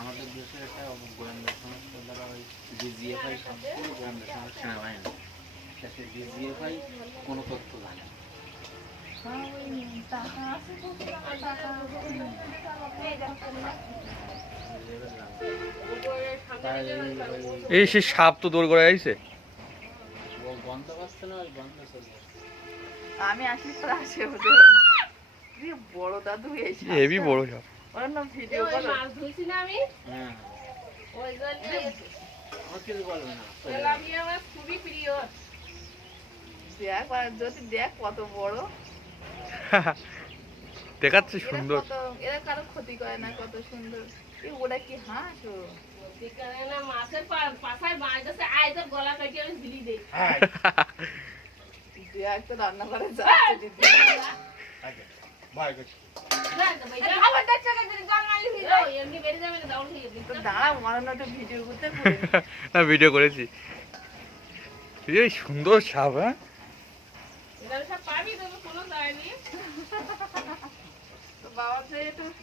আমাদের দেশের একটা গোয়েন্দা সংস্থা দ্বারা ওই ডিজিএফআই সবগুলো গোয়েন্দা সংস্থা সেনাবাহিনী সে ডিজিএফআই কোনো তথ্য জানে না। এই সে সাপ তো দৌড় করে আইছে। ও গন্ধ পাচ্ছে না, ওই গন্ধ চলে যাচ্ছে। আমি আসলে তো আসে বড় দাদু এসে হেভি বড় সাপ। ওর নাম ভিডিও করো। মাছ ধুইছি না আমি, হ্যাঁ ওই জন্য আমার কিছু বলবে না। তেলাপিয়া মাছ খুবই প্রিয়। দেখ যদি দেখ কত বড়, দেখাচ্ছে এরা সুন্দর। কত, এরা কারো ক্ষতি করে না, কত সুন্দর। ওটা কি হাঁস? ও যেখানে না মাছের পাছায় মাছ আছে, আয় তোর গলা কাটিয়ে আমি ঝিলি দেই। দেখ তো রান্না করে যাচ্ছে দিদি। না, তো ভাই, যাও। যাও, এমনি বেরিয়ে যাবে না, দাউন খেয়ে তো দাঁড়া, মারানো একটা ভিডিও করতে করে। না ভিডিও করেছি। এই সুন্দর সাপ। হ্যাঁ এটা সব পাবি, তবে কোনো যায়নি। তো বাবা তো একটু